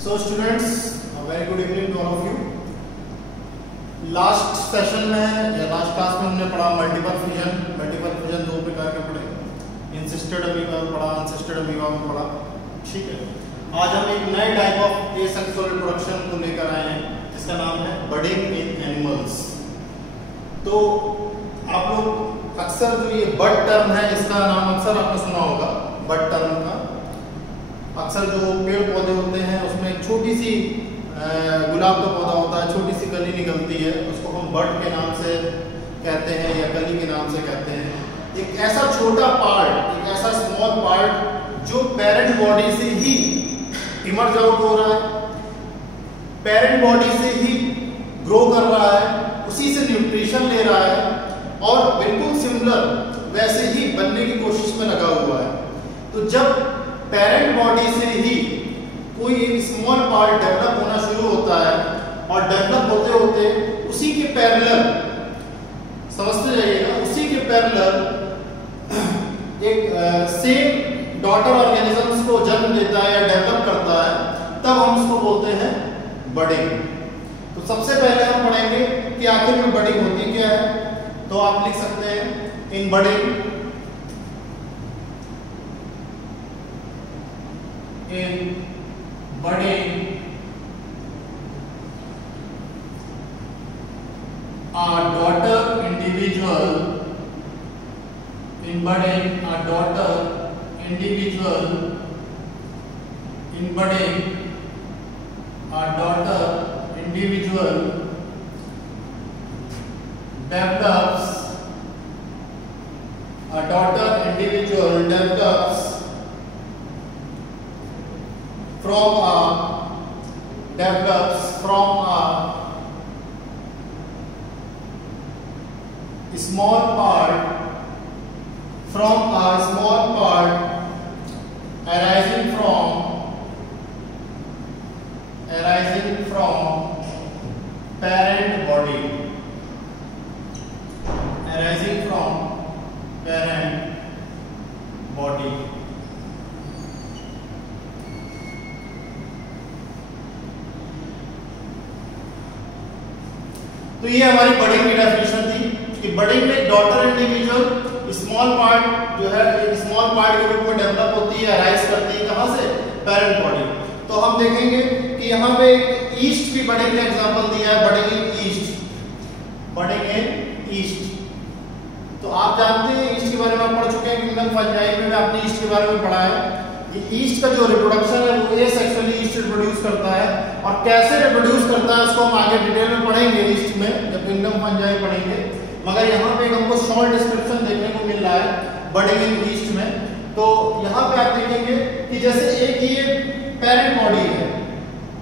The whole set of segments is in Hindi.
So students, a very good evening to all of you. Last session में या लास्ट क्लास में हमने पढ़ा मल्टीपल फ्यूजन दो प्रकार के पढ़े, इंसिस्टेड अमीबा में पढ़ा, अनसिस्टेड अमीबा में पढ़ा। ठीक है, आज हम एक नए टाइप ऑफ एसेक्सुअल रिप्रोडक्शन को लेकर आए हैं जिसका नाम है बडिंग इन एनिमल्स। तो आप लोग अक्सर जो ये बड टर्म है इसका नाम अक्सर आपने सुना होगा। बड टर्म का अक्सर जो पेड़ पौधे होते हैं उसमें एक छोटी सी गुलाब का पौधा होता है, छोटी सी कली निकलती है, उसको हम बड के नाम से कहते हैं या कली के नाम से कहते हैं। एक ऐसा छोटा पार्ट, एक ऐसा स्मॉल पार्ट जो पेरेंट बॉडी से ही इमर्ज आउट हो रहा है, पेरेंट बॉडी से ही ग्रो कर रहा है, उसी से न्यूट्रिशन ले रहा है और बिल्कुल सिमिलर वैसे ही बनने की कोशिश में लगा हुआ है। तो जब पेरेंट बॉडी से ही कोई एक स्मॉल पार्ट डेवलप होना शुरू होता है और डेवलप होते होते उसी के पैरेलल, समझते जाइएगा, उसी के पैरेलल एक सेम डॉटर ऑर्गेनिजम्स को जन्म देता है या डेवलप करता है, तब हम उसको बोलते हैं बडिंग। तो सबसे पहले हम पढ़ेंगे कि आखिर में बडिंग होती क्या है। तो आप लिख सकते हैं इन budding, a daughter individual in budding a daughter individual in budding a daughter individual develops a daughter individual develops from a small part arising from parent body, तो ये हमारी बडिंग की डेफिनेशन थी कि बडिंग में डॉटर इंडिविजुअल स्मॉल पार्ट जो है एक स्मॉल पार्ट के रूप में डेवलप होती है, अराइज करती है कहां से, पेरेंट बॉडी। तो हम देखेंगे कि यहाँ पे ईस्ट की बडिंग का एग्जांपल दिया है, बडिंग इन ईस्ट। तो आप जानते हैं ईस्ट के बारे में आप पढ़ चुके हैं, किंगडम फंजाई में आपने ईस्ट के बारे में पढ़ा है। ये ईस्ट का जो रिप्रोडक्शन है वो एसेक्सुअली ईस्ट रिप्रोड्यूस करता है, और कैसे रिप्रोड्यूस करता है उसको हम आगे डिटेल में पढ़ेंगे ईस्ट में, जब किंगडम फंजाई पढ़ेंगे। मगर यहाँ पे हमको शॉर्ट डिस्क्रिप्शन देखने को मिल रहा है बडिंग इन ईस्ट में। तो यहाँ पे आप देखेंगे कि जैसे एक ये पेरेंट बॉडी है,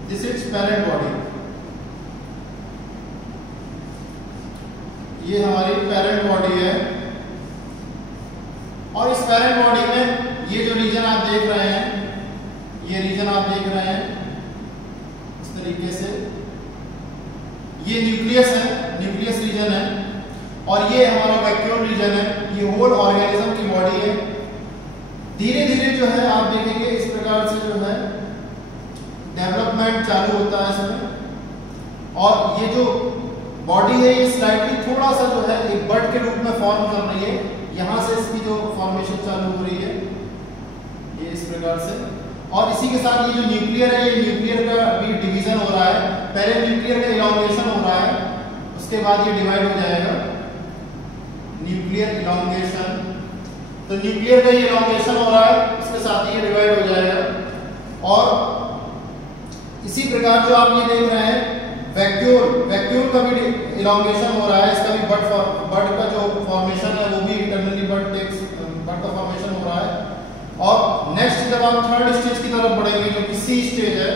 दिस इज पेरेंट बॉडी, ये हमारी पेरेंट बॉडी है, और इस पेरेंट बॉडी में ये जो रीजन आप देख रहे हैं, ये रीजन आप देख रहे हैं इस तरीके से, ये न्यूक्लियस है, न्यूक्लियस रीजन है, और ये हमारा वैक्यूल रीजन है। ये होल ऑर्गेनिज्म की बॉडी है। धीरे धीरे जो है आप देखेंगे इस प्रकार से जो है डेवलपमेंट चालू होता है इसमें, और ये जो बॉडी है ये स्लाइटली थोड़ा सा जो है एक बड के रूप में फॉर्म कर रही है। यहाँ से इसकी जो फॉर्मेशन चालू हो रही है ये इस प्रकार से, और इसी के साथ ये जो न्यूक्लियर है, ये न्यूक्लियर का भी डिवीजन हो रहा है। पहले न्यूक्लियर का इलॉन्गेशन हो रहा है, उसके बाद ये डिवाइड हो जाएगा, न्यूक्लियर इलॉन्गेशन। तो न्यूक्लियर का ये इलॉन्गेशन हो रहा है, उसके साथ ही ये डिवाइड हो जाएगा। और इसी प्रकार जो आप ये देख रहे हैं वैक्यूल का भी इलॉन्गेशन हो रहा है, इसका भी बड का जो फॉर्मेशन है वो भी इंटरनली बड का फॉर्मेशन हो रहा है। और नेक्स्ट जब आप थर्ड स्टेज की तरफ बढ़ेंगे जो कि सी स्टेज है,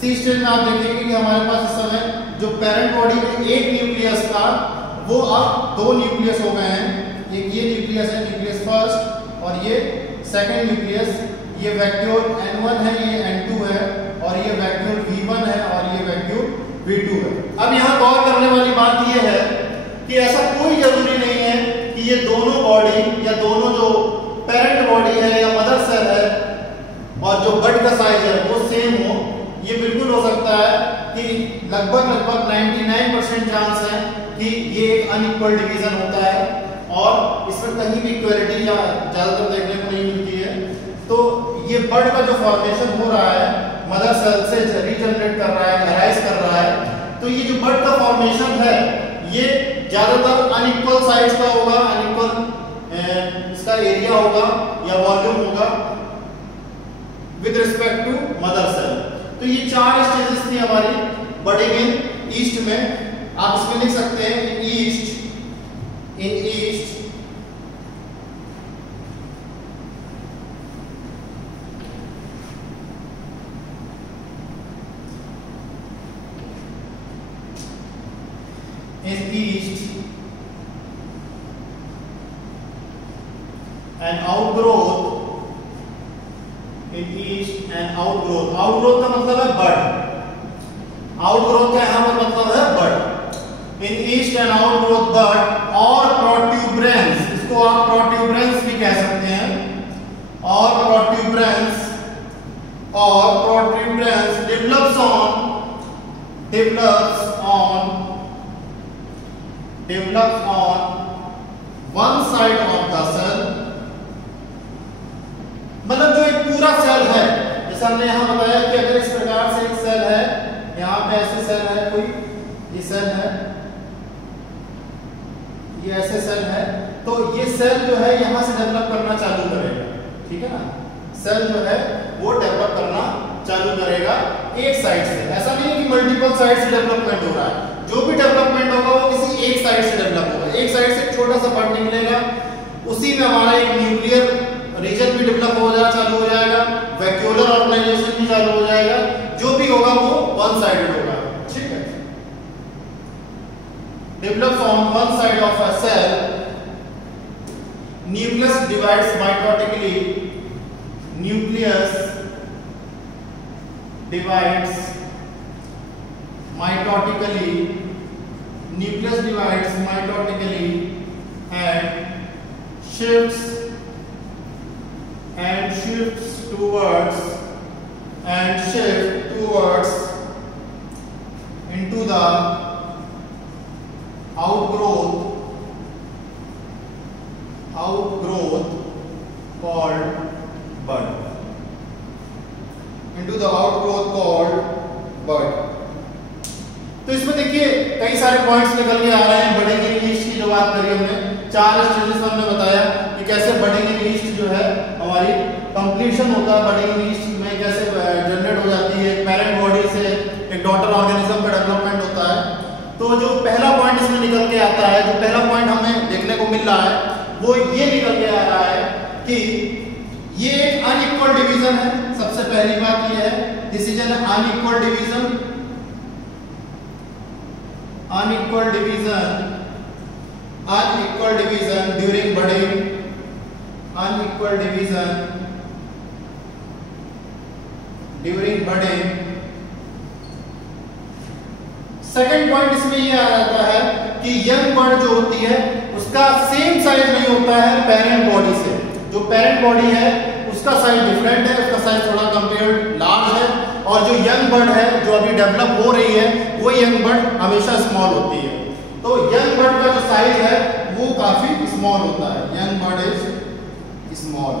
सी स्टेज में आप देखेंगे कि हमारे पास इस समय जो पेरेंट बॉडी में एक न्यूक्लियस था वो अब दो न्यूक्लियस हो गए हैं। एक ये न्यूक्लियस है, न्यूक्लियस फर्स्ट, और ये सेकंड न्यूक्लियस, ये वैक्यूल N1 है, ये N2 है, और ये वैक्यूल V1 है, और ये वैक्यूल V2 है। अब यहाँ गौर करने वाली बात ये है कि ऐसा कोई जरूरी नहीं है कि ये दोनों बॉडी या दोनों जो पेरेंट बॉडी है या मदर सेल है और जो बड का साइज है वो सेम हो। ये बिल्कुल कि लगभग 99% चांस है कि ये एक अनइक्वल डिवीजन होता है और इसमें कहीं भी इक्वलिटी या ज्यादातर देखने को नहीं मिलती है। तो ये बर्ड का जो फॉर्मेशन हो रहा है मदर सेल से रीजनरेट कर रहा है, अराइज कर रहा है, तो ये जो बर्ड का फॉर्मेशन है ये ज्यादातर अनइक्वल साइज का होगा, अनइक्वल इसका एरिया होगा या वॉल्यूम होगा with respect to mother cell. तो ये 4 स्टेजेस थी हमारी बर्डिंग इन ईस्ट में। आप इसमें लिख सकते हैं east, in east and outgrowth in east and outgrowth का मतलब है बर्ड। आउटग्रोथ का यहां पर मतलब है bird. In east and outgrowth bird और प्रोट्यूबरेंस, इसको आप प्रोट्यूबरेंस भी कह सकते हैं, और protuberance develops on one side of the cell। मतलब जो एक पूरा सेल है, जैसा हमने यहां बताया कि अगर इस प्रकार से एक सेल है, यहां पे ऐसे सेल है, कोई ये सेल है, ये ऐसे सेल है, तो ये सेल जो है यहां से डेवलप करना चालू करेगा, ठीक है ना। सेल जो है वो डेवलप करना चालू करेगा एक साइड से। ऐसा नहीं है कि मल्टीपल साइड से डेवलपमेंट हो रहा है, जो भी डेवलपमेंट होगा वो किसी एक साइड से डेवलप होगा। एक साइड से छोटा सा पार्ट निकलेगा, उसी में हमारा एक न्यूक्लियर रीजन भी डेवलप हो जाएगा, चालू हो जाएगा, वैक्यूलर ऑर्गेनाइजेशन भी चालू हो जाएगा। जो भी होगा वो वन साइडेड होगा, ठीक है। Develops on one side of a cell, nucleus divides mitotically, nucleus divides mitotically and shifts towards into the outgrowth called bud, into the outgrowth called bud। तो इसमें देखिए कई सारे पॉइंट्स निकल के आ रहे हैं। बर्डिंग इन ईस्ट की जो बात करी हमने, 4 स्टेजेस हमने बताया कि कैसे बर्डिंग इन ईस्ट जो है हमारी कंप्लीशन होता है। बर्डिंग इन ईस्ट में कैसे जनरेट हो जाती है, पेरेंट बॉडी से एक डॉटर ऑर्गेनिज्म का डेवलपमेंट होता है। तो जो पहला पॉइंट इसमें निकल के आता है, जो पहला पॉइंट हमें देखने को मिल रहा है वो ये निकल के आ रहा है कि ये एक अनइक्वल डिवीजन है। सबसे पहली बात ये है, this is an unequal division, unequal division during budding, unequal division during budding। Second point इसमें ये आ जाता है कि यंग बर्ड जो होती है उसका सेम साइज नहीं होता है पेरेंट बॉडी से। जो पेरेंट बॉडी है उसका साइज डिफरेंट है, उसका साइज थोड़ा कंपेयर्ड लार्ज है, और जो यंग बर्ड है जो अभी डेवलप हो रही है वो यंग बर्ड हमेशा स्मॉल होती है। तो यंग बर्ड का जो साइज है वो काफी स्मॉल होता है। Young bird is small.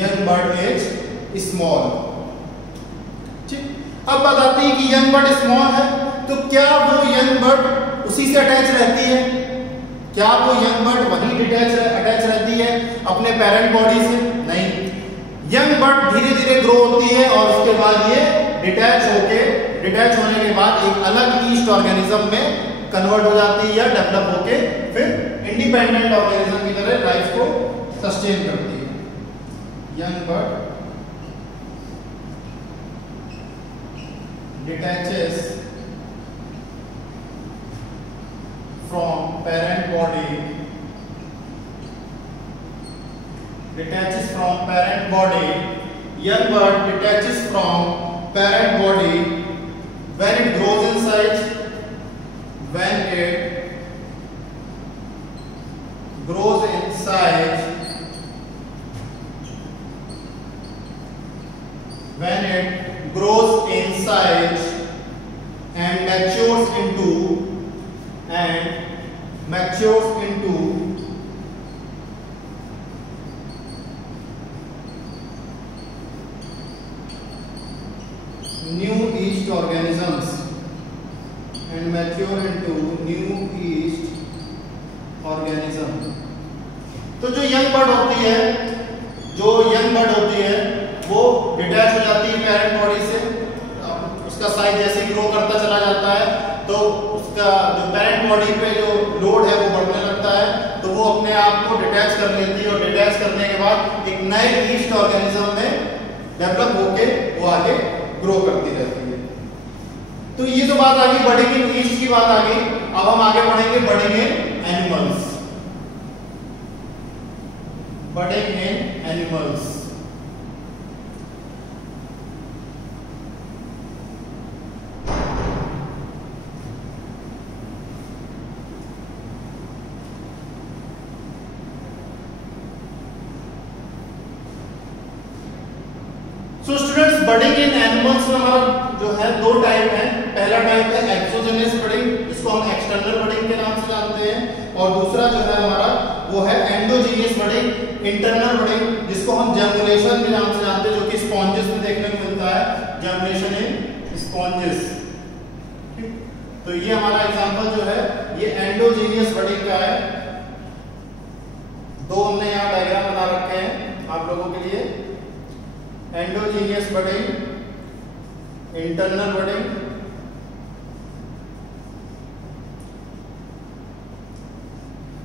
Young bird is small, ठीक। अब बात आती है कि यंग बर्ड स्मॉल है तो क्या वो यंग बर्ड उसी से अटैच रहती है? क्या वो यंग बर्ड वहीं अटैच रहती है अपने पेरेंट बॉडी से? नहीं, यंग बर्ड धीरे धीरे ग्रो होती है और उसके बाद ये डिटैच होने के बाद एक अलग ईस्ट ऑर्गेनिज्म में कन्वर्ट हो जाती है या डेवलप होके फिर इंडिपेंडेंट ऑर्गेनिज्म की तरह लाइफ को सस्टेन करती है। Young bird detaches from parent body, young bird detaches from parent body when it grows in size, mature into new east organism. तो जो यंग बर्ड होती है, वो डिटैच हो जाती है पेरेंट बॉडी से। उसका साइज जैसे ग्रो करता चला जाता है तो उसका जो पेरेंट बॉडी पे जो लोड है वो बढ़ने लगता है, तो वो अपने आप को डिटैच कर लेती है और डिटैच करने के बाद एक नए ईस्ट ऑर्गेनिज्म में डेवलप होके वो आगे ग्रो करती रहती है। तो ये तो बात आ गई बर्डिंग इन ईस्ट की बात आ गई। अब हम आगे बढ़ेंगे बर्डिंग इन एनिमल्स। बर्डिंग इन एनिमल्स। तो स्टूडेंट्स बर्डिंग इन एनिमल्स में हमारा जो है दो टाइप है। पहला टाइप है एक्सोजेनियस बर्डिंग, इसको हम एक्सटर्नल बर्डिंग के नाम से जानते हैं, और दूसरा जो है हमारा वो है एंडोजीनियस बर्डिंग, इंटरनल बर्डिंग, जिसको हम जर्मिनेशन के नाम से जानते हैं, जो कि स्पॉन्जेस में देखने को मिलता है, जर्मिनेशन इन स्पॉन्जेस। तो ये हमारा एग्जांपल जो है ये एंडोजीनियस बर्डिंग का है। दो हमने यहाँ डायग्राम बना रखे हैं आप लोगों के लिए, एंडोजीनियस बर्डिंग, इंटरनल बर्डिंग।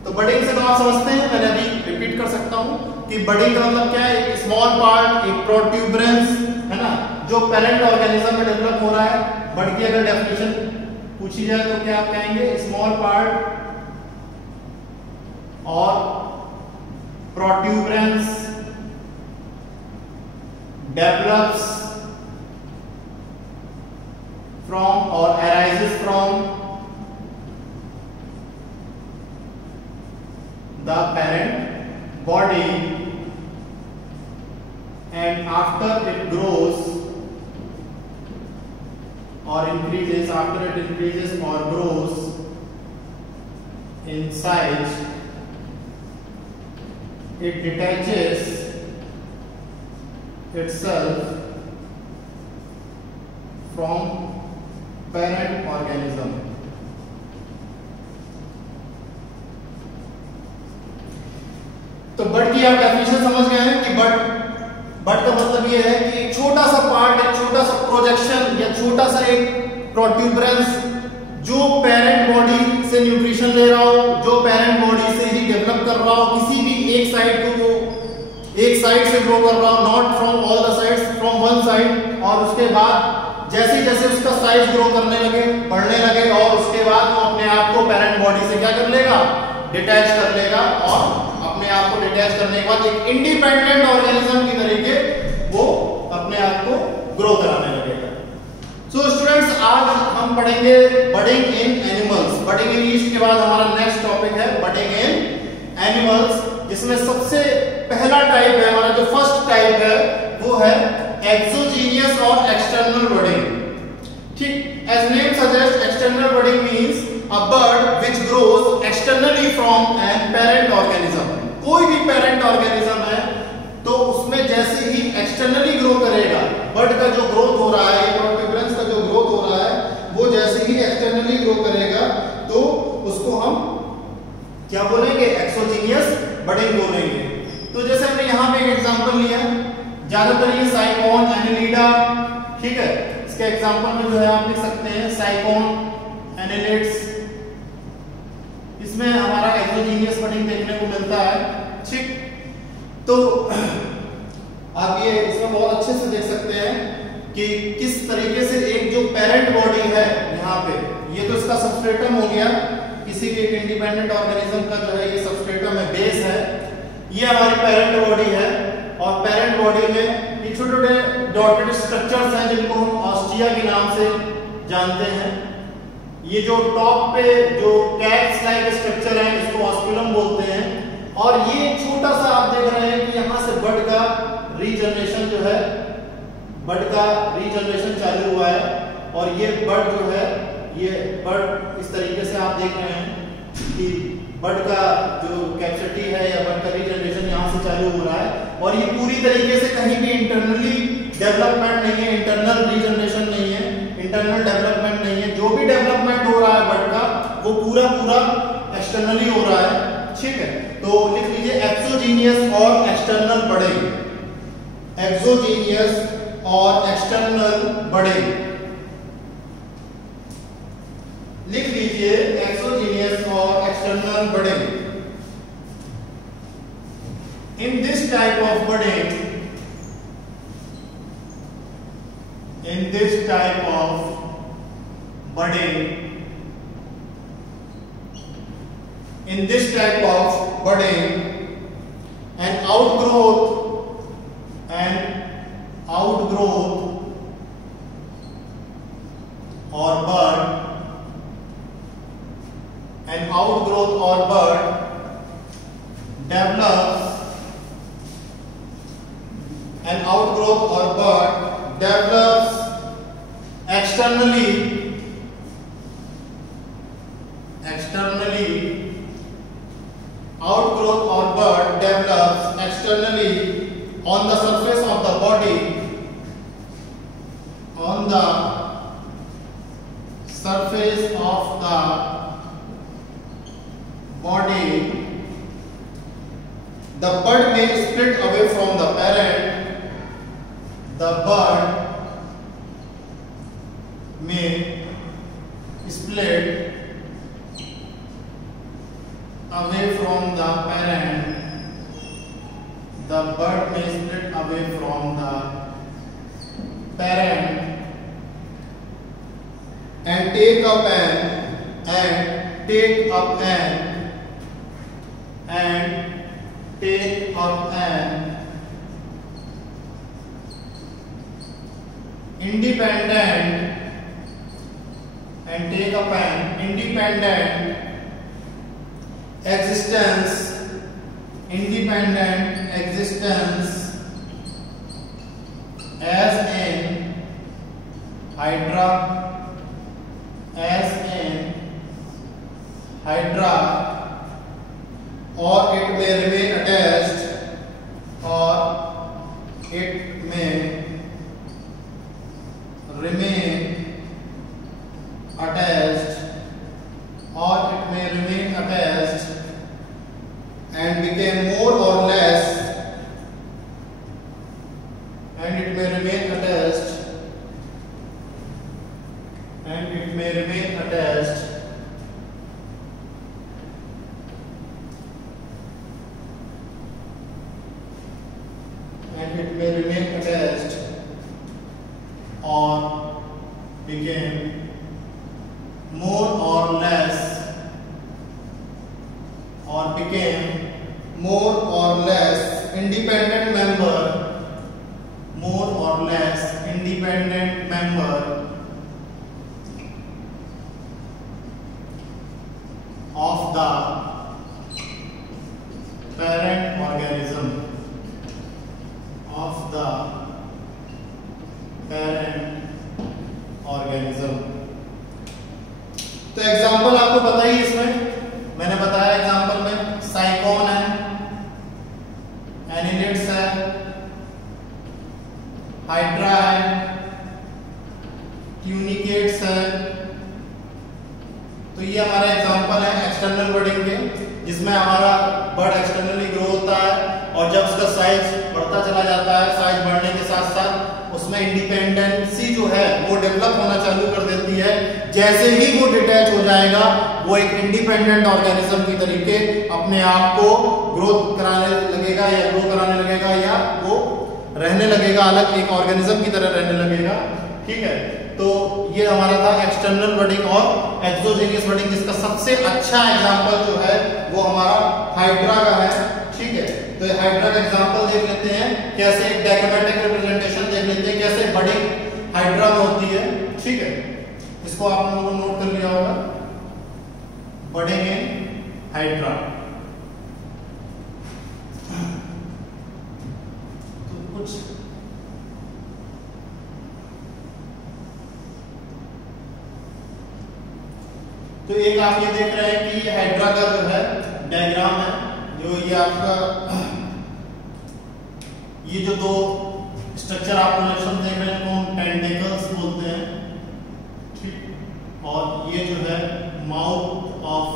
तो बर्डिंग से तो आप समझते हैं, मैंने अभी रिपीट कर सकता हूं कि बर्डिंग का मतलब क्या है, एक स्मॉल पार्ट, एक प्रोट्यूबरेंस है ना, जो पेरेंट ऑर्गेनिज्म में डेवलप हो रहा है। बर्ड की अगर डेफिनेशन पूछी जाए तो क्या आप कहेंगे, स्मॉल पार्ट और protuberance develops from or arises from the parent body, and after it grows or increases, after it increases or grows in size, it detaches itself from parent organism. तो बर्ड की आप डेफिनेशन समझ गए हैं कि बर्ड का मतलब ये है कि एक छोटा सा पार्ट, एक छोटा सा प्रोजेक्शन या छोटा सा एक प्रोट्यूबरेंस जो पेरेंट बॉडी से न्यूट्रिशन ले रहा हो, जो पेरेंट बॉडी से ही डेवलप कर रहा हो, किसी भी एक साइड को वो एक साइड से ग्रो कर रहा हो, not from all the sides, from one side. और उसके बाद जैसे जैसे उसका साइज ग्रो करने लगे, बढ़ने लगे, और उसके बाद वो अपने आप को पेरेंट बॉडी से क्या कर लेगा, डिटैच कर लेगा, और अपने आप को डिटैच करने के बाद एक इंडिपेंडेंट ऑर्गेनिज्म की तरीके वो अपने आप को ग्रो कराने लगेगा। सो स्टूडेंट्स, आज हम पढ़ेंगे बर्डिंग इन एनिमल्स। बर्डिंग इन ईस्ट के बाद हमारा नेक्स्ट टॉपिक है बर्डिंग इन एनिमल्स, जिसमें सबसे पहला टाइप है हमारा, जो फर्स्ट टाइप है वो है एक्सोजीनियस और एक्सटर्नल बर्डिंग। ठीक, as name suggest, external budding means a bud which grows externally from an parent organism. कोई भी पेरेंट ऑर्गेनिज्म है तो उसमें जैसे ही एक्सटर्नली ग्रो करेगा, बर्ड का जो ग्रोथ हो रहा है, प्रोट्यूबरेंस का जो ग्रोथ हो रहा है, वो जैसे ही एक्सटर्नली ग्रो करेगा तो उसको हम क्या बोलेंगे, एक्सोजीनियस बर्डिंग बोलेंगे। तो जैसे हमने यहाँ पे एक एग्जांपल लिया, ज्यादातर ये साइकोन, एनिलिडा, ठीक है, इसके एग्जांपल में जो है आप लिख सकते हैं साइकोन, एनिलिड्स, इसमें हमारा एक्सोजीनियस बर्डिंग देखने को मिलता है। ठीक, तो आप ये इसमें बहुत अच्छे से देख सकते हैं कि किस तरीके से एक जो पेरेंट बॉडी है यहाँ पे, ये तो इसका सबस्ट्रेटम हो गया, किसी भी एक इंडिपेंडेंट ऑर्गेनिज्म का जो है ये सबस्ट्रेटम है, बेस है, ये हमारी पेरेंट बॉडी है। और पेरेंट बॉडी में ये छोटे छोटे डॉटेड स्ट्रक्चर्स हैं जिनको हम ऑस्टिया के नाम से जानते हैं। ये जो टॉप पे जो कैप्स लाइक स्ट्रक्चर है इसको ऑस्कुलम बोलते हैं। और ये छोटा सा आप देख रहे हैं कि यहाँ से बर्ड का रीजनरेशन जो है, बर्ड का रीजनरेशन चालू हुआ है। और ये बर्ड जो है, ये बर्ड इस तरीके से आप देख रहे हैं कि बर्ड का जो कैपेसिटी है या बर्ड का रीजनरेशन यहाँ से चालू हो रहा है। और ये पूरी तरीके से कहीं भी इंटरनली डेवलपमेंट नहीं है, इंटरनल रीजनरेशन नहीं है, इंटरनल डेवलपमेंट नहीं है। जो भी डेवलपमेंट हो रहा है बर्ड एक्सटर्नली हो रहा है, ठीक है। तो लिख लीजिए एक्सोजीनियस और एक्सटर्नल बड़े, एक्सोजीनियस और एक्सटर्नल बड़े, लिख लीजिए एक्सोजीनियस और एक्सटर्नल बड़े। In this type of budding, in this type of budding, in this type of budding, an outgrowth or bud, an outgrowth or bud develops, an outgrowth or bud develops externally, outgrowth or bud develops externally on the surface of the body, on the surface of the body. The bud may split away from the parent. The bud may split away from the parent. The bud may split away from the parent and take up an independent existence as in hydra, or it may remain attached, and became more or less, and it may remain attached, or became more or less independent member of the parent organism, तो एग्जाम्पल आपको पता ही, इसमें मैंने बताया एग्जाम्पल में साइकोन है, एनिलिड्स है, हाइड्रा है, ट्यूनिकेट्स है। तो ये हमारे एग्जाम्पल है एक्सटर्नल बर्डिंग के, जिसमें हमारा बर्ड एक्सटर्नली ग्रो होता है और जब उसका साइज बढ़ता चला जाता है, साइज बढ़ने के साथ साथ उसमें इंडिपेंडेंसी जो है वो डेवलप होना चालू कर देती है। जैसे ही वो डिटैच हो जाएगा, वो एक इंडिपेंडेंट ऑर्गेनिज्म की तरीके अपने आप को ग्रोथ कराने लगेगा या ग्रो कराने लगेगा, या वो रहने लगेगा, अलग एक ऑर्गेनिज्म की तरह रहने लगेगा, ठीक है। तो ये हमारा था एक्सटर्नल बर्डिंग और एक्सोजेनियस बर्डिंग, जिसका सबसे अच्छा एग्जांपल जो है वो हमारा हाइड्रा का है, ठीक है। तो हाइड्रा का एग्जांपल देख लेते हैं, कैसे एक डायग्रामेटिक रिप्रेजेंटेशन देख लेते हैं कैसे बर्डिंग हाइड्रा में होती है, ठीक है। इसको आप लोगों ने नोट कर लिया होगा, बर्डिंग इन हाइड्रा। तो कुछ तो एक आप ये देख रहे हैं कि हाइड्रा का जो है डायग्राम है, जो ये आपका ये जो दो स्ट्रक्चर आप प्रोजेक्शन देख रहे हैं उनको टेंटिकल्स बोलते हैं, ठीक। और ये जो है माउथ ऑफ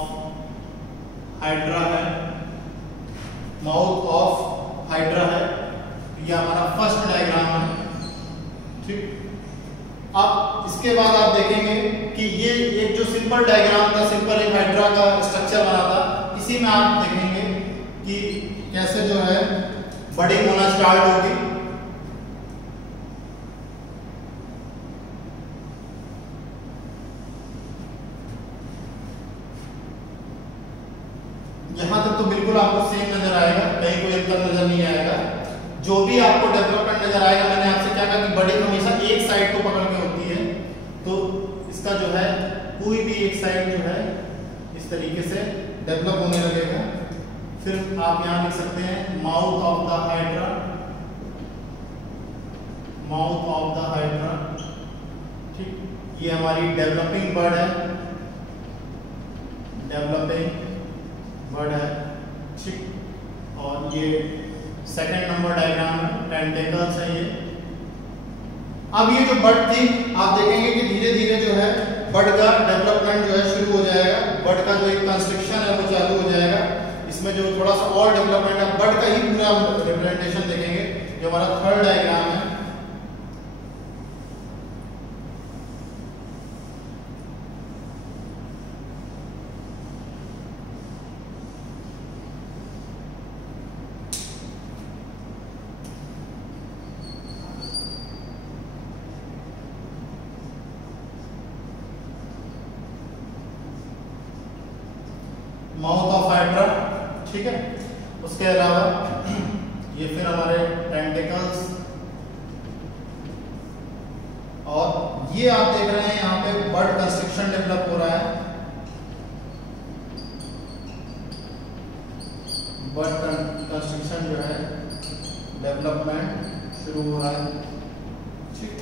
अब इसके बाद आप देखेंगे कि ये एक जो सिंपल डायग्राम था, सिंपल एक हाइड्रा का स्ट्रक्चर बना था, इसी में आप देखेंगे कि कैसे जो है बडिंग होना स्टार्ट होगी। यहां तक तो बिल्कुल आपको सेम नजर आएगा, कहीं कोई अंतर नजर नहीं आएगा। जो भी आपको डेवलपमेंट नजर आएगा, मैंने आपसे क्या कहा कि बडिंग हमेशा एक साइड को पकड़ के होती है, तो इसका जो है कोई भी एक साइड जो है इस तरीके से डेवलप होने लगेगा। फिर आप यहां लिख सकते हैं mouth of the hydra, mouth of the hydra. ठीक, ये हमारी डेवलपिंग बर्ड है, डेवलपिंग बर्ड है। ठीक, और ये सेकंड नंबर डायग्राम है, टेंटेकल्स है ये। अब ये जो बर्ड थी, आप देखेंगे कि धीरे धीरे जो है बर्ड का डेवलपमेंट जो है शुरू हो जाएगा, बर्ड का जो एक कंस्ट्रक्शन है वो चालू हो जाएगा। इसमें जो थोड़ा सा और डेवलपमेंट है, बर्ड का ही पूरा रिप्रेजेंटेशन देखेंगे, जो हमारा थर्ड डायग्राम है। माउथ ऑफ हाइड्रा, ठीक है। उसके अलावा ये फिर हमारे टेंटिकल्स, और ये आप देख रहे हैं यहाँ पे बर्ड कंस्ट्रक्शन डेवलप हो रहा है, बर्ड कंस्ट्रक्शन जो है डेवलपमेंट शुरू हो रहा है। ठीक,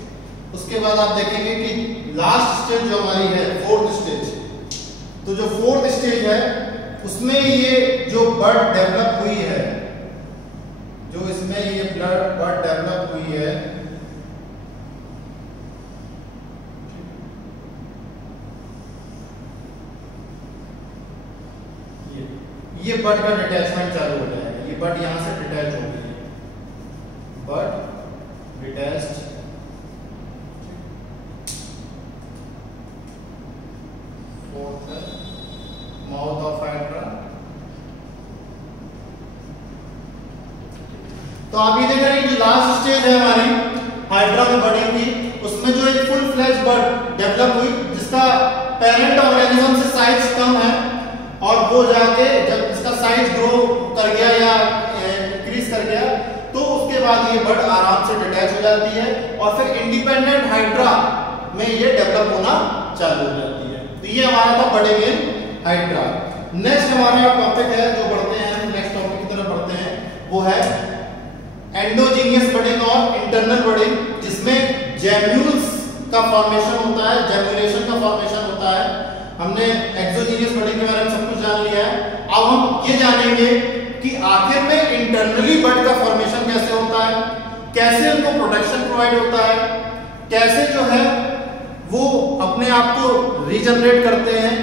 उसके बाद आप देखेंगे कि लास्ट स्टेज जो हमारी है, फोर्थ स्टेज, तो जो फोर्थ स्टेज है उसमें ये जो बर्ड डेवलप हुई है, जो इसमें ये बर्ड डेवलप हुई है, ये बर्ड का डिटैचमेंट चालू हो जाएगा। ये बर्ड यहां से डिटैच हो गई है, बर्ड डिटैच्ड। फोर्थ है माउथ ऑफ हाइड्रा। तो आप ये देख रहे हैं कि लास्ट स्टेज है हमारी हाइड्रा में बर्डिंग की, उसमें जो एक फुल फ्लेज बर्ड डेवलप हुई, जिसका पेरेंट ऑर्गेनिज्म से साइज कम है, और वो जाके जब इसका साइज ग्रो कर गया या इंक्रीज कर गया, तो उसके बाद ये बर्ड आराम से डिटैच हो जाती है, और फिर इंडिपेंडेंट हाइड्रा में ये डेवलप होना चालू हो जाती है। तो ये हमारा था बर्डिंग इन हाइड्रा। नेक्स्ट हमारा टॉपिक है, जो बढ़ते हैं नेक्स्ट टॉपिक की तरफ बढ़ते हैं, वो है एंडोजीनियस बर्डिंग और इंटरनल बर्डिंग, जिसमें जेम्यूल्स का फॉर्मेशन होता है, जेम्युलेशन का फॉर्मेशन होता है। हमने एक्सोजीनियस बर्डिंग के बारे में सब कुछ जान लिया है। अब हम ये जानेंगे कि आखिर में इंटरनली बर्ड का फॉर्मेशन कैसे होता है, कैसे उनको प्रोटेक्शन प्रोवाइड होता है, कैसे जो है वो अपने आप को रीजनरेट करते हैं,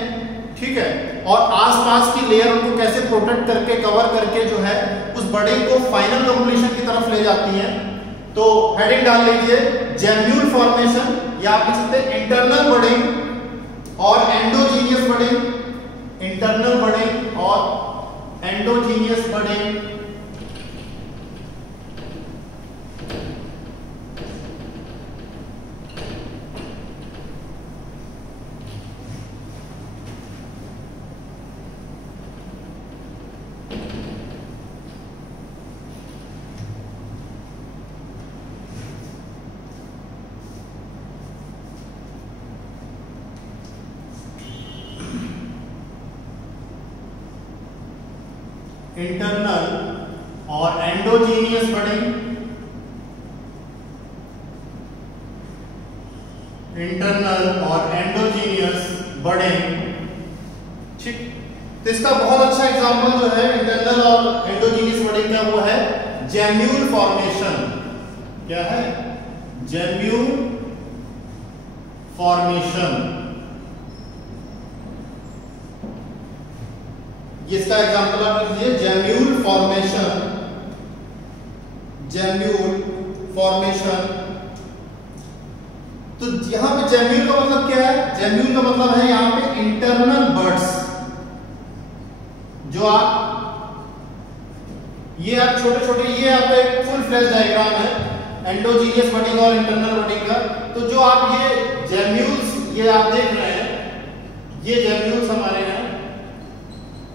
ठीक है, और आसपास की लेयर उनको कैसे प्रोटेक्ट करके कवर करके जो है उस बर्डिंग को फाइनल कंप्लीशन की तरफ ले जाती है। तो हेडिंग डाल लीजिए जेम्यूल फॉर्मेशन, या आप लिख सकते हैं इंटरनल बर्डिंग और एंडोजीनियस बर्डिंग, इंटरनल बर्डिंग और एंडोजीनियस बर्डिंग। इंटरनल और एंडोजीनियस बर्डिंग, इंटरनल और एंडोजीनियस बर्डिंग, ठीक। तो इसका बहुत अच्छा एग्जांपल जो है इंटरनल और एंडोजीनियस बर्डिंग का, वो है जेम्यूल फॉर्मेशन। क्या है? Gemmule formation. इसका एग्जांपल आप लीजिए जेम्यूल फॉर्मेशन, जेम्यूल फॉर्मेशन। तो यहाँ पे जेम्यूल का मतलब क्या है? जेम्यूल का मतलब है यहाँ पे इंटरनल बर्ड्स। जो आप ये आप छोटे छोटे, ये आपका एक फुल फ्लैश डायग्राम है एंडोजीनियस बडिंग और इंटरनल बडिंग का। तो जो आप ये जेम्यूल्स ये आप देख रहे हैं, ये जेम्यूल्स हमारे हैं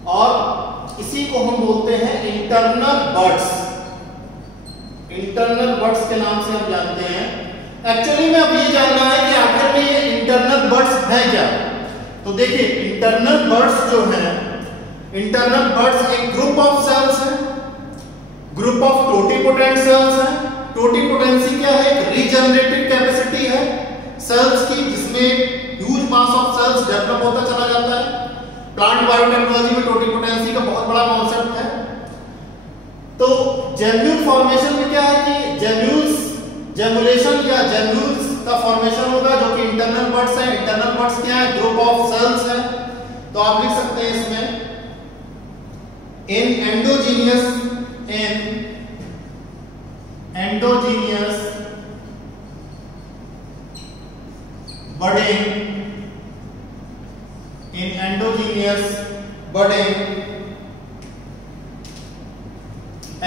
और इसी को हम बोलते हैं इंटरनल बर्ड्स। इंटरनल बर्ड्स के नाम से हम जानते हैं। एक्चुअली में अब ये जानना है कि आखिर में ये इंटरनल बर्ड्स है क्या। तो देखिए इंटरनल बर्ड्स जो है, इंटरनल बर्ड्स एक ग्रुप ऑफ सेल्स है, ग्रुप ऑफ टोटीपोटेंट सेल्स है। टोटीपोटेंसी क्या है? एक रीजनरेटिव कैपेसिटी है सेल्स की, जिसमें huge mass of cells develop होता चला जाता है। प्लांट बायोटेक्नोलॉजी में टोटीपोटेंसी का बहुत बड़ा कॉन्सेप्ट है। तो जेम्यूल फॉर्मेशन में क्या है कि जेम्युलेशन या जेम्यूल्स का फॉर्मेशन होगा जो कि इंटरनल बर्ड्स है। इंटरनल बर्ड्स क्या है? ग्रुप ऑफ सेल्स है। तो आप लिख सकते हैं इसमें in endogenous budding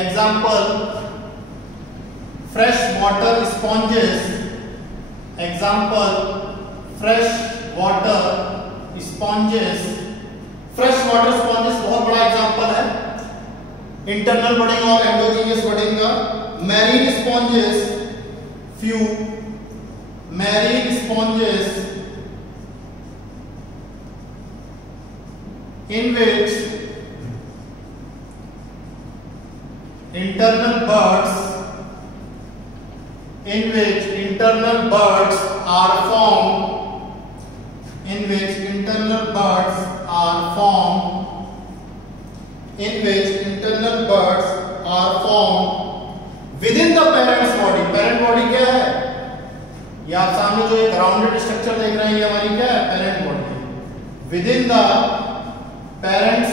example fresh water sponges बहुत बड़ा एग्जांपल है इंटरनल बडिंग और एंडोजीनियस बडिंग का। Marine sponges, few marine sponges in which internal birds are formed, within the parent's body। parent body क्या है? ये आप सामने जो एक राउंडेड स्ट्रक्चर देख रहे हैं, ये हमारी क्या है? Parent body. Within the parents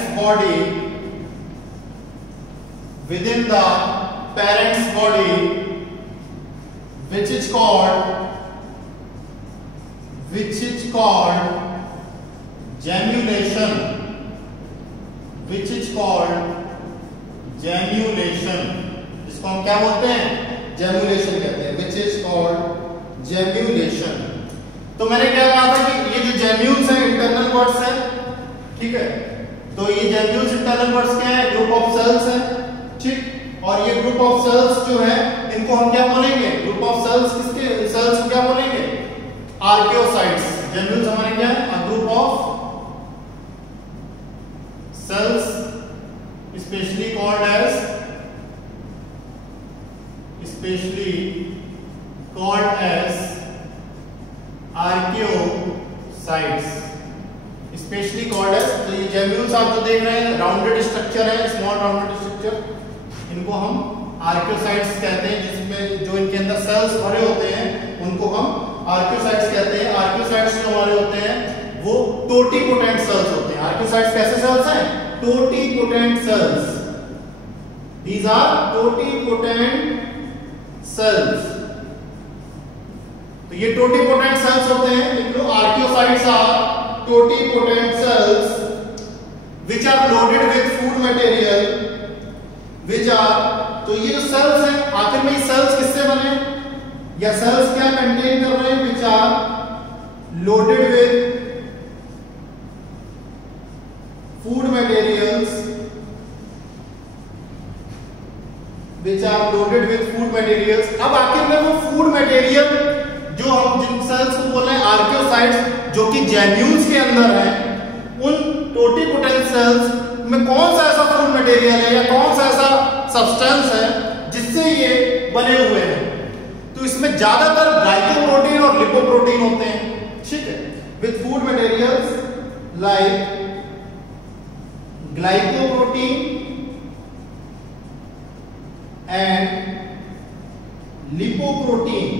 body which is called gemulation, इसको हम क्या बोलते हैं? जेम्युलेशन कहते हैं, which is called जेम्युलेशन। तो मैंने क्या कहा था कि ये जो जेम्यूल्स हैं इंटरनल बर्ड्स हैं, ठीक है। तो ये जेम्यूल्स इंटरनल बर्ड्स क्या है? ग्रुप ऑफ सेल्स है, ठीक। और ये ग्रुप ऑफ सेल्स जो है इनको हम क्या बोलेंगे? ग्रुप ऑफ सेल्स किसके सेल्स को क्या बोलेंगे? आर्कियोसाइट्स। जेम्यूल्स हमारे क्या है? A group of cells specially called as archaeocytes. Specially called as, तो ये जेम्यूल्स आप जो देख रहे हैं राउंडेड स्ट्रक्चर है, स्मॉल राउंडेड स्ट्रक्चर, इनको हम आर्कियोसाइट्स कहते हैं। जिसमें जो इनके अंदर सेल्स भरे होते हैं उनको हम आर्कियोसाइट्स कहते हैं। आर्कियोसाइट्स जो हमारे होते हैं वो टोटीपोटेंट सेल्स होते हैं। आर्कियोसाइट्स कैसे सेल्स हैं? Totipotent cells. These are totipotent cells। तो ये टोटीपोटेंट सेल्स होते हैं। लिख लो, archaeocytes are totipotent cells which are loaded with food material, तो ये जो सेल्स हैं आखिर में ये सेल्स किससे बने या सेल्स क्या कंटेन कर रहे हैं? which are loaded with food materials, अब आखिर में वो फूड मटेरियल जो हम जिन सेल्स को बोल रहे हैं आर्कियोसाइट्स, जो कि जेम्यूल्स के अंदर हैं, उन टोटीपोटेंट सेल्स में कौन सा ऐसा फूड मटेरियल है या कौन सा ऐसा सब्सटेंस है जिससे ये बने हुए हैं? तो इसमें ज्यादातर ग्लाइकोप्रोटीन और लिपोप्रोटीन होते हैं, ठीक है। With food materials like glycoprotein and lipoprotein,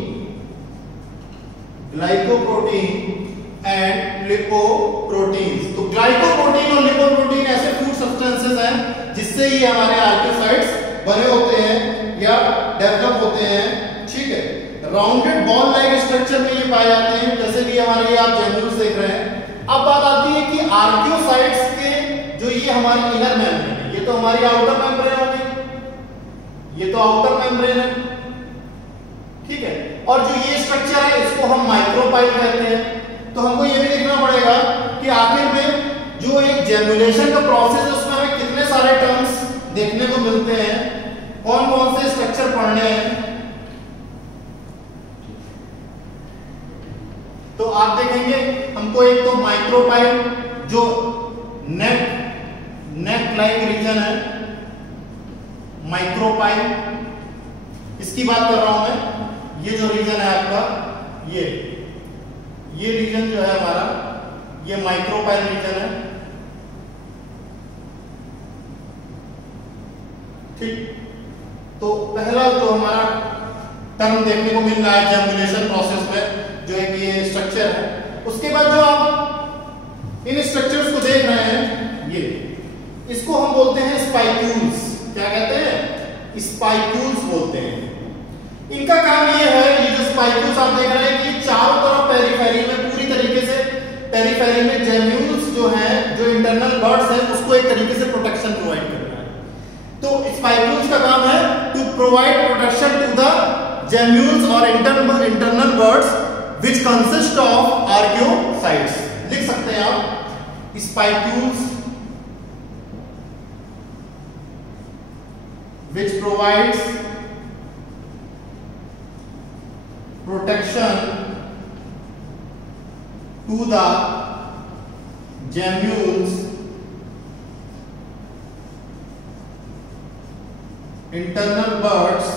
तो ग्लाइकोप्रोटीन और लिपोप्रोटीन ऐसे फूड सब्सटेंसेस हैं जिससे ये हमारे आर्कियोसाइट्स बने होते हैं या डेवलप होते हैं, ठीक है। राउंडेड बॉल लाइक स्ट्रक्चर में ये पाए जाते हैं, जैसे कि हमारे ये आप जेम्यूल्स देख रहे हैं। अब बात आती है कि आर्कियोसाइट्स के जो ये हमारी इनर मेम्ब्रेन है, ये तो हमारी आउटर मेम्ब्रेन होगी, ये तो आउटर मेम्ब्रेन है, ठीक है। और जो ये स्ट्रक्चर है इसको हम माइक्रोपाइल कहते हैं। तो हमको ये भी देखना पड़ेगा कि आखिर में जो एक जेम्युलेशन का प्रोसेस है उसमें हमें कितने सारे टर्म्स देखने को मिलते हैं, कौन कौन से स्ट्रक्चर पढ़ने हैं। तो आप देखेंगे हमको एक तो माइक्रोपाइल जो नेक लाइक रीजन है, माइक्रोपाइल इसकी बात कर रहा हूं मैं। ये जो रीजन है आपका, ये रीजन जो है हमारा, ये माइक्रोपाइल रीजन है, ठीक। तो पहला जो हमारा टर्म देखने को मिल रहा है जेम्युलेशन प्रोसेस में, जो है कि ये स्ट्रक्चर है। उसके बाद जो आप इन स्ट्रक्चर्स को देख रहे हैं, ये इसको हम बोलते हैं स्पाइक्यूल्स। क्या कहते हैं? स्पाइक्यूल्स बोलते हैं। इनका काम ये है, ये जो स्पाइक्यूल्स आप देख रहे हैं कि चारों तरफ पेरिफेरी में पूरी तरीके से पेरिफेरी में जेम्यूल्स जो है, जो इंटरनल बर्ड्स है, उसको एक तरीके से प्रोटेक्शन प्रोवाइड करना है। तो स्पाइक्यूल्स का काम है to provide protection to the gemmules और internal buds which consist of archaeocytes। लिख सकते हैं आप spicules which provides protection to the gemmules, internal birds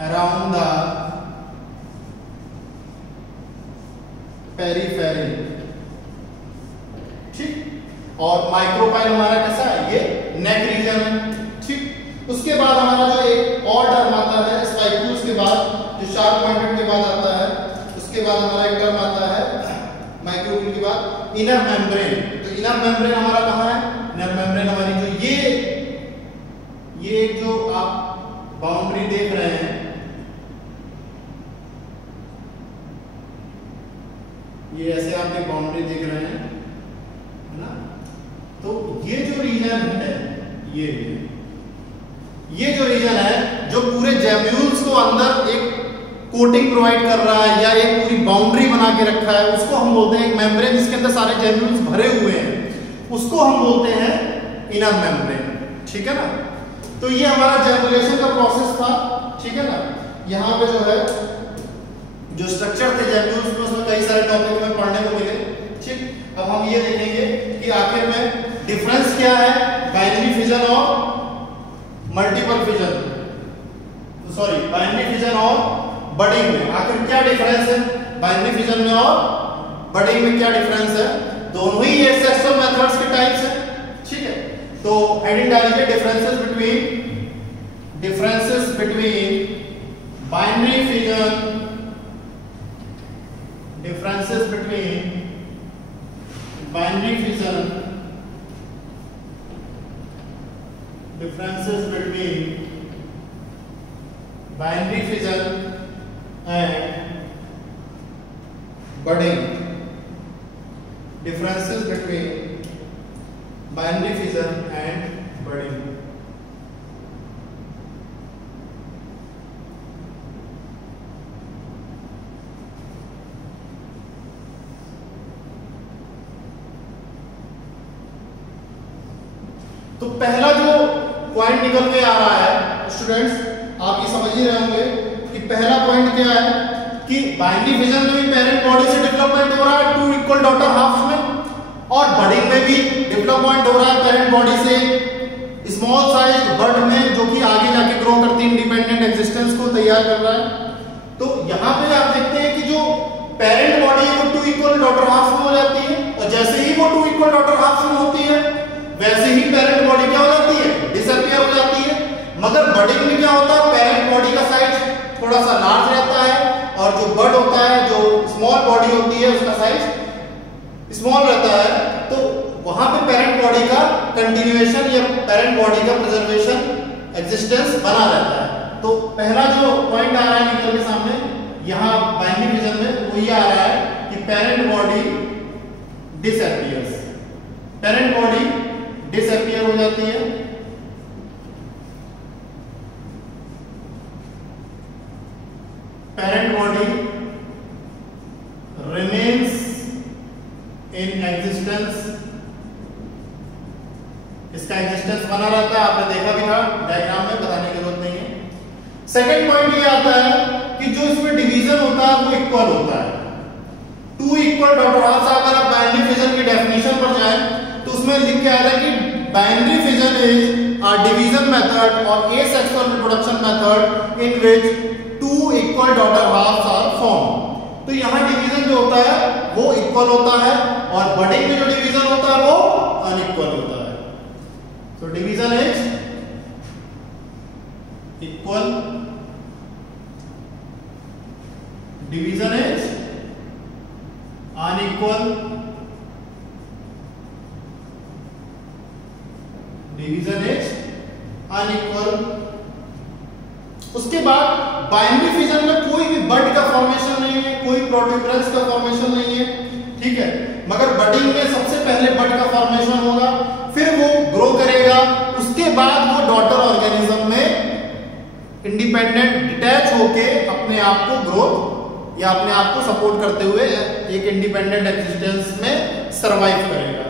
around the periphery, ठीक। और माइक्रोपाइल हमारा कैसा है? ये नेक रीजन है, ठीक। उसके बाद हमारा जो एक और टर्म आता है स्पाइक्यूल्स के बाद, जो शार्प पॉइंटेड के बाद आता है, उसके बाद हमारा एक टर्म आता है माइक्रोपाइल के बाद इनर मेम्ब्रेन। तो इनर मेम्ब्रेन हमारा कहाँ है? इनर मेम्ब्रेन हमारी जो ये जो आप बाउंड्री देख रहे हैं, ये ऐसे आप एक बाउंड्री देख रहे हैं, है ना। तो ये जो रीजन है, ये जो रीजन है जो पूरे जेम्यूल्स को अंदर एक कोटिंग प्रोवाइड कर रहा है या एक पूरी बाउंड्री बना के रखा है, उसको हम बोलते हैं एक मेम्ब्रेन जिसके अंदर सारे जेम्यूल्स भरे हुए हैं, उसको हम बोलते हैं इनर मेम्ब्रेन, ठीक है ना। तो ये हमारा जेम्युलेशन का प्रोसेस था, ठीक है ना। यहाँ पे जो है जो स्ट्रक्चर थे जेम्यूल्स में, उसमें कई सारे टॉपिक में पढ़ने को मिले, ठीक। अब हम ये देखेंगे कि आखिर में डिफरेंस क्या है बाइनरी फिजन और multiple fission, sorry binary fission और बडिंग में। आखिर क्या डिफरेंस है बाइनरी फिजन में और बडिंग में? क्या डिफरेंस है? दोनों ही एसेक्सुअल मेथड्स के टाइप्स हैं, ठीक है। तो हेडिंग डालिए differences between binary fission, differences between binary fission, differences between binary fission and budding, differences between binary fission and budding। तो पहला जो पॉइंट निकल के आ रहा है स्टूडेंट्स, आप ये समझ ही रहे होंगे कि पहला पॉइंट क्या है कि बाइनरी फिजन में भी पेरेंट बॉडी से डेवलपमेंट हो रहा है 2 इक्वल डॉटर हाफ्स में, और बडिंग में भी डेवलपमेंट हो रहा है पेरेंट बॉडी से स्मॉल साइज बर्ड में, जो कि आगे जाके ग्रो करती इंडिपेंडेंट एग्जिस्टेंस को तैयार कर रहा है। तो यहाँ पे आप देखते हैं कि जो पेरेंट बॉडी है वो 2 इक्वल डॉटर हाफ्स में हो जाती है, और जैसे ही वो 2 इक्वल डॉटर हाफ्स में होती है वैसे ही पेरेंट बॉडी क्या हो जाती है? डिसअपीयर हो जाती है। मगर बडिंग में क्या होता है? पेरेंट बॉडी का साइज थोड़ा सा लार्ज रहता है, और जो बर्ड होता है, जो स्मॉल बॉडी होती है, उसका साइज स्मॉल रहता है। तो वहां पे पेरेंट बॉडी का कंटिन्यूएशन या पेरेंट बॉडी का प्रिजर्वेशन एग्जिस्टेंस बना रहता है, तो पहला जो पॉइंट आ रहा है निकल के सामने यहां बाइनरी फिजन में वो ये आ रहा है कि parent body disappears, parent body disappear हो जाती है, parent body remains in existence, इसका एग्जिस्टेंस बना रहता है, आपने देखा भी था डायग्राम में, बताने की जरूरत नहीं है। सेकंड पॉइंट ये आता है कि जो इसमें डिवीजन होता है वो इक्वल होता है, टू इक्वल डॉटर हाफ। अगर आप बाइनरी फिजन की डेफिनेशन पर जाएं तो उसमें लिख के आता है कि binary fission is a division method और asexual reproduction method in which two equal daughter halves are form. तो यहां डिवीजन जो होता है वो इक्वल होता है और बडिंग में जो डिवीजन होता है वो अनइक्वल होता है। तो division is equal, division is unequal, division is unequal. उसके बाद बाइनरी फिजन में कोई भी बड का फॉर्मेशन नहीं है, कोई प्रोट्यूबरेंस का फॉर्मेशन नहीं है, ठीक है, मगर बडिंग में सबसे पहले बड का फॉर्मेशन होगा, फिर वो ग्रो करेगा, उसके बाद वो डॉटर ऑर्गेनिज्म में इंडिपेंडेंट डिटैच होके अपने आप को ग्रोथ या अपने आप को सपोर्ट करते हुए एक इंडिपेंडेंट एग्जिस्टेंस में सरवाइव करेगा।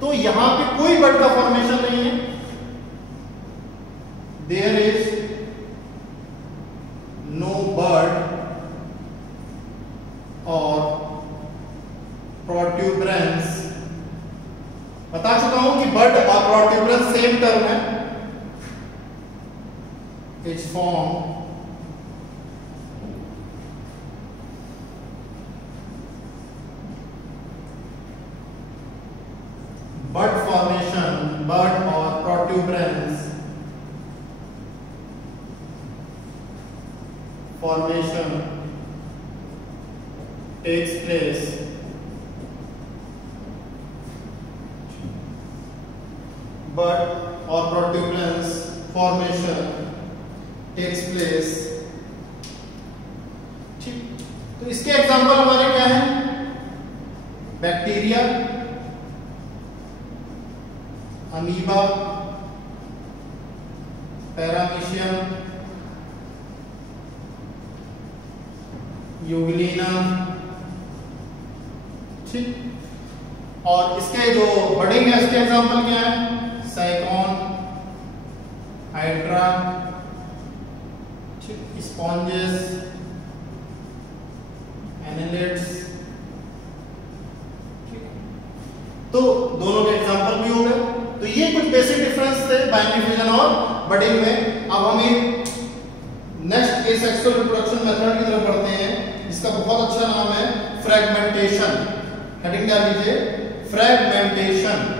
तो यहां पे कोई बड का फॉर्मेशन नहीं है, देयर इज नो बड और प्रोट्यूबरेंस। बता चुका हूं कि बड और प्रोट्यूबरेंस सेम टर्म है, इज फॉर्म बड फॉर्मेशन, बड और protuberance formation takes place but or protuberance formation takes place। ठीक, तो इसके एग्जांपल हमारे क्या हैं? बैक्टीरिया, अमीबा, पैरामीशियम, यूग्लिना, ठीक। और इसके जो बडिंग है इसके एग्जांपल क्या है? साइकॉन, हाइड्रा, ठीक, स्पॉन्जेस, एनालिड्स, ठीक। तो दोनों के एग्जांपल भी हो गए। तो ये कुछ बेसिक डिफरेंस थे बाइनरी फिजन और बडिंग में। अब हम एक नेक्स्ट एसेक्सुअल रिप्रोडक्शन मेथड की तरफ बढ़ते हैं, इसका बहुत अच्छा नाम है फ्रैगमेंटेशन। हेडिंग क्या लीजिए? फ्रैगमेंटेशन।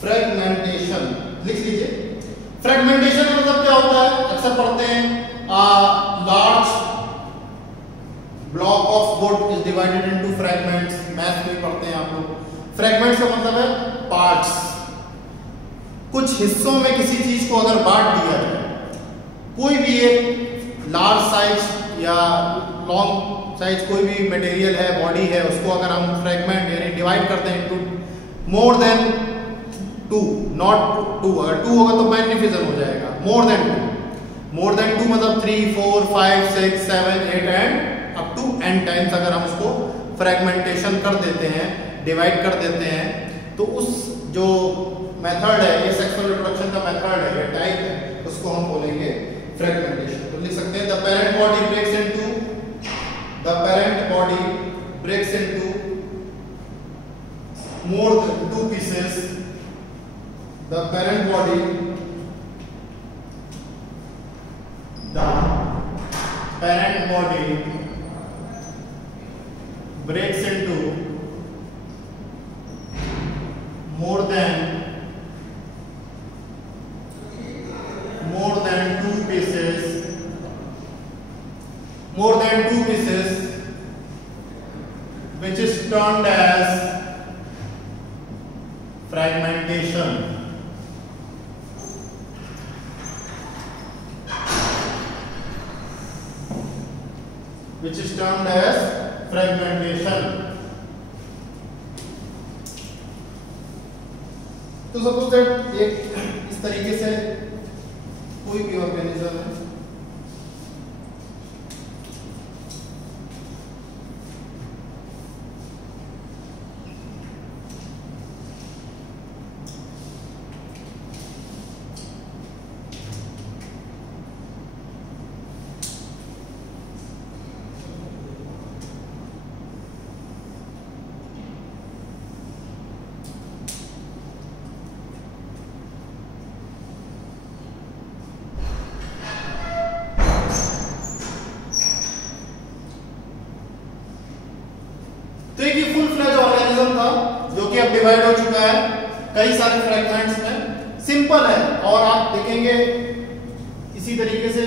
फ्रैगमेंटेशन लिख लीजिए। फ्रैगमेंटेशन मतलब क्या होता है? अक्सर पढ़ते हैं large block of would is divided into fragments, math में पढ़ते हैं आप लोग। फ्रैगमेंट्स का मतलब है पार्ट्स। कुछ हिस्सों में किसी चीज को अगर बांट दिया जाए, कोई भी एक लार्ज साइज या लॉन्ग साइज कोई भी मटेरियल है, बॉडी है, उसको अगर हम फ्रैगमेंट यानी डिवाइड करते हैं into more than two, not two, अगर टू होगा तो बाइनरी फिजन हो जाएगा। मोर देन टू मतलब 3, 4, 5, 6, 7, 8 and up to n times अगर हम उसको फ्रैगमेंटेशन कर देते हैं, डिवाइड कर देते हैं, तो उस जो मेथड है, ये सेक्सुअल रिप्रोडक्शन का मेथड है, ये टाइप है, उसको हम बोलेंगे फ्रैगमेंटेशन। तो लिख सकते हैं the parent body breaks into more than 2 pieces। The parent body two pieces, which is termed as fragmentation. Which is termed as fragmentation. तो सपोज दैट एक इस तरीके से कोई भी ऑर्गेनिज्म है, तो एक फुल फ्लेज ऑर्गेनिज्म था जो कि अब डिवाइड हो चुका है कई सारे फ्रैगमेंट्स में। सिंपल है, और आप देखेंगे इसी तरीके से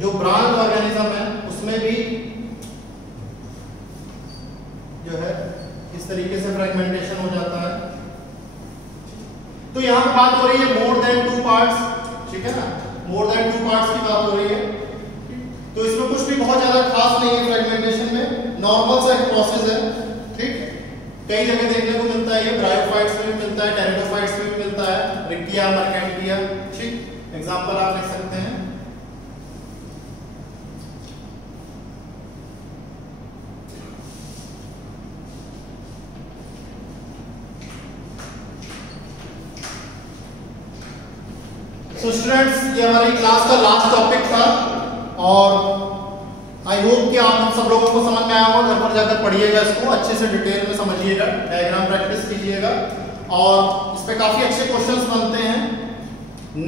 जो ब्रांच ऑर्गेनिज्म है उसमें भी जो है इस तरीके से फ्रैगमेंटेशन हो जाता है। तो यहां पर बात हो रही है मोर देन टू पार्ट्स, ठीक है ना, मोर देन टू पार्ट्स की बात हो रही है। तो इसमें कुछ भी बहुत ज्यादा खास नहीं है फ्रैगमेंटेशन में, नॉर्मल सा एक प्रोसेस है, ठीक। कई जगह देखने को मिलता है, ये ब्रायोफाइट्स में भी मिलता है, टेरिडोफाइट्स में भी मिलता है, रिक्टिया, मर्केंटिया, ठीक। एग्जांपल आप लिख सकते हैं। सो स्टूडेंट्स, ये हमारी क्लास का लास्ट टॉपिक था, और आई होप कि आप सब लोगों को समझ में आया होगा। घर पर जाकर पढ़िएगा, इसको अच्छे से डिटेल में समझिएगा, डायग्राम प्रैक्टिस कीजिएगा, और इस पे काफी अच्छे क्वेश्चंस बनते हैं।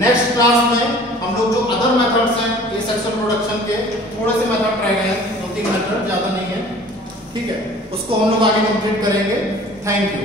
नेक्स्ट क्लास में हम लोग जो अदर मेथड्स हैं ये सेक्सुअल प्रोडक्शन के, थोड़े से मेथड रह गए हैं, 2-3 मेथड, ज्यादा नहीं है, ठीक है, उसको हम लोग आगे कंप्लीट करेंगे। Thank you.